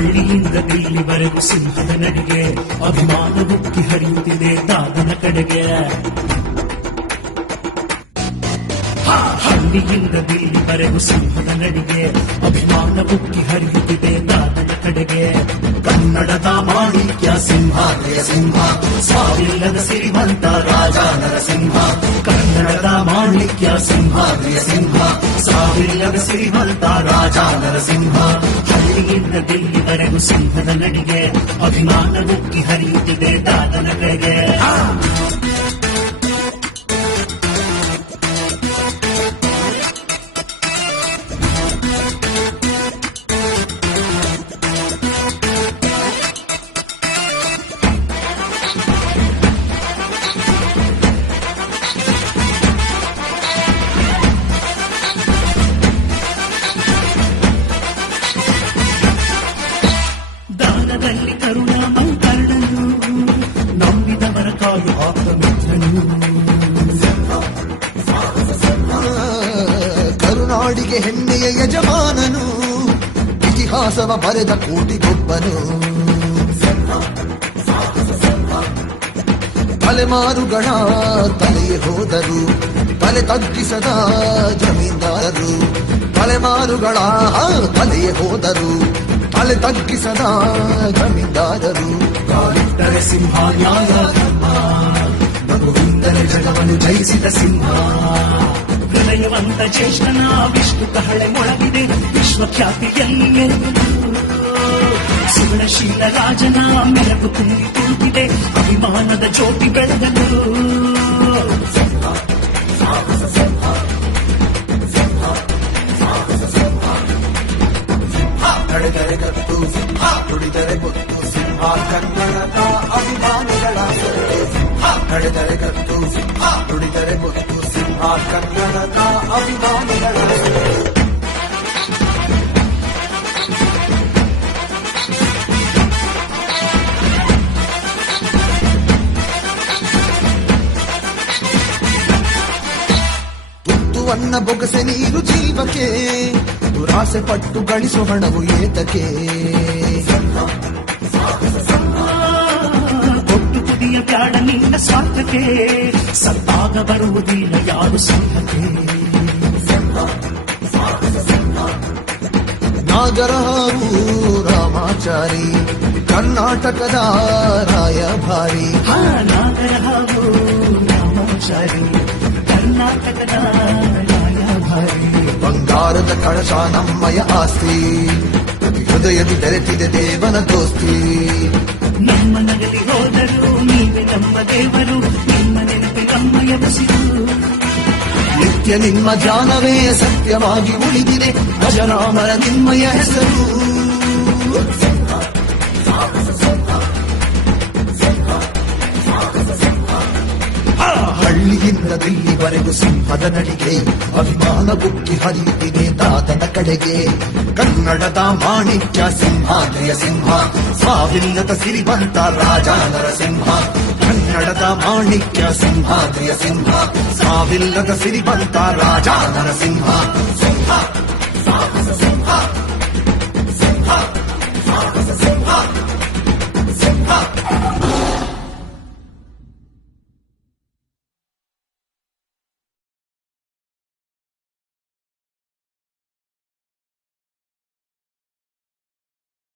ಹಳ್ಳಿಯಿಂದ ಇಲ್ಲಿವರೆಗೂ ಸಿಂಹದ ನಡಿಗೆ, ಅಭಿಮಾನ ಬುಕ್ಕಿ ಹರಿಯುತ್ತಿದೆ ದಾದನ ಕಡೆಗೆ. ಹಳ್ಳಿಯಿಂದ ದಿಲ್ಲಿವರೆಗೂ ಸಿಂಹದ ನಡಿಗೆ, ಅಭಿಮಾನ ಬುಕ್ಕಿ ಹರಿಯುತ್ತಿದೆ ದಾದನ ಕಡೆಗೆ. ಮಾಣಿಕ್ಯ ಜಯಸಿಂಹ ಸಿಂಹ ಸಾವಿಲ್ಲದ ಸಿರಿವಂತ ರಾಜ ನರಸಿಂಹ, ಕನ್ನಡದ ಮಾಣಿಕ್ಯ ಸಿಂಹ ಸಾವಿಲ್ಲದ ಸಿರಿವಂತ ರಾಜ ನರಸಿಂಹ. ಹಳ್ಳಿಯಿಂದ ದಿಲ್ಲಿವರೆಗೂ ಸಿಂಹದ ನಡಿಗೆ ಅಭಿಮಾನ ಮುಕ್ಕಿ ಹರಿಯುತ್ತಿದೆ. ಹೆಮ್ಮೆಯ ಯಜಮಾನನು ಇತಿಹಾಸವ ಬರೆದ ಕೋಟಿಗೊಬ್ಬನು ತಲೆಮಾರುಗಳ ತಲೆಯೇ ಹೋದರು ತಲೆ ತಗ್ಗಿಸದ ಜಮೀನ್ದಾರರು ತಲೆಮಾರುಗಳ ತಲೆಯೇ ಹೋದರು ತಲೆ ತಗ್ಗಿಸದ ಜಮೀನ್ದಾರರು ಕಾಲಿಟ್ಟರೆ ಸಿಂಹ ನ್ಯಾಯ ಧರ್ಮ ಮಗುವಿಂದಲೇ ಜಗವನ್ನು ಜಯಿಸಿದ ಸಿಂಹ ಹೃದಯವಂತ ಜ್ಯೇಷ್ಠನ ವಿಷ್ಣು ಕಹಳೆ ಮೊಳಗಿದೆ ವಿಶ್ವಖ್ಯಾತಿಯಲ್ಲಿ ಸುಗುಣಶೀಲ ರಾಜನ ಮೆರಗು ತುಂಬಿ ತುಳುಕಿದೆ ಅಭಿಮಾನದ ಜ್ಯೋತಿ ಬೆಳಗಲು ನಡೆದರೆ ಕತ್ತು ಸಿಂಹ ನುಡಿದರೆ ಗೊತ್ತು ಸಿಂಹ ಕನ್ನಡದ ಅಭಿಮಾನಿಗಳ ಸೊತ್ತು. ಸಿಂಹ ನಡೆದರೆ ಕತ್ತು ಸಿಂಹ ನುಡಿದರೆ ಗೊತ್ತು ಸಿಂಹ ಕನ್ನಡದ ಅಭಿಮಾನಿಗಳ ಸೊತ್ತು. ತುತ್ತುವನ್ನ ಬೊಗಸೆ ನೀರು ಜೀವಕ್ಕೆ ದುರಾಸೆ ಪಟ್ಟು ಗಳಿಸೋ ಹಣವು ಏತಕ್ಕೆ ಕುದಿಯ ನಿನ್ನ ಸ್ವಾರ್ಥಕ್ಕೆ ಸತ್ತಾಗ ಬರುವುದಿಲ್ಲ ಯಾರು ಸಂಘಕ್ಕೆ ನಾಗರಹಾರು ರಾಮಾಚಾರಿ ಕರ್ನಾಟಕದ ರಾಯಭಾರಿ. ನಾಗರಹಾರು ರಾಮಾಚಾರಿ ಕರ್ನಾಟಕದ ರಾಯಭಾರಿ. ಬಂಗಾರದ ಕಳಶ ನಮ್ಮಯ ಆಸ್ತಿ ಹೃದಯದಿ ಬೆರೆತಿದೆ ದೇವನ ದೋಸ್ತಿ. ನಮ್ಮ ನಗಲಿ ಹೋದರು ದೇವರು, ನಿಮ್ಮ ನೆನಪೆ ನಮ್ಮಯ ಬಸಿರು ನಿತ್ಯ ನಿಮ್ಮ ಜಾನವೇ ಸತ್ಯವಾಗಿ ಉಳಿದಿದೆ. ಅಜರಾಮರ ನಿಮ್ಮಯ ಹೆಸರು. ಹಳ್ಳಿಯಿಂದ ದಿಲ್ಲಿವರೆಗೂ ಸಿಂಹದ ನಡಿಗೆ, ಅಭಿಮಾನ ಬುಕ್ಕಿ ಹರಿಯುತ್ತಿದೆ ದಾದನ ಕಡೆಗೆ. ಕನ್ನಡದ ಮಾಣಿಕ್ಯ ಸಿಂಹಾದ್ರಿಯ ಸಿಂಹ ಸಾವಿಲ್ಲದ ಸಿರಿವಂತ ರಾಜ ನರಸಿಂಹ ಕನ್ನಡದ ಮಾಣಿಕ್ಯ ಸಿಂಹಾದ್ರಿಯ ಸಿಂಹ ಸಾವಿಲ್ಲದ ಸಿರಿವಂತ ರಾಜ ನರಸಿಂಹ ಸಿಂಹ ಸಾಹಸ ಸಿಂಹ